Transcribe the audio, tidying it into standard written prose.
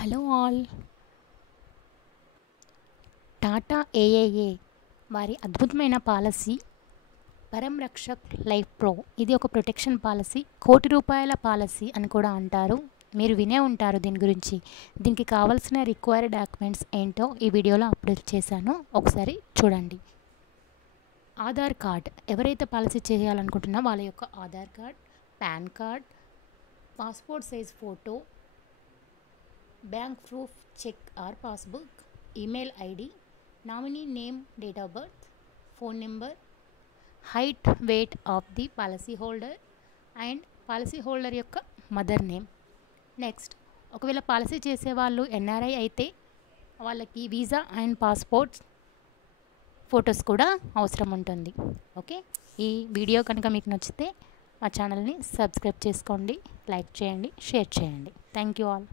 Hello all. Tata AIA వారి అద్భుతమైన policy పరం రక్షక్ లైఫ్ ప్రో. ఇది ఒక ప్రొటెక్షన్ పాలసీ, ₹1,00,00,000 పాలసీ అని కూడా అంటారు. మీరు వినే ఉంటారు దీని గురించి. దీనికి కావాల్సిన రిక్వైర్డ్ డాక్యుమెంట్స్ ఏంటో ఈ వీడియోలో అప్లోడ్ చేశాను, ఒకసారి చూడండి. ఆధార్ కార్డ్, ఎవరైతే పాలసీ చేయాలనుకుంటున్నా వాళ్ళ యొక్క Aadhaar card, PAN card, passport size photo, bank proof cheque or passbook, email ID, nominee name, date of birth, phone number, height, weight of the policy holder and policy holder యొక్క mother name. Next, ఒకవేళ policy చేసేవాళ్ళు NRI అయితే వాళ్ళకి visa and passport photos కూడా అవసరం ఉంటుంది. Okay, ఈ video కనుక మీకు నచ్చితే మా ఛానల్ని సబ్స్క్రైబ్ చేసుకోండి, లైక్ చేయండి, షేర్ చేయండి. Thank you all.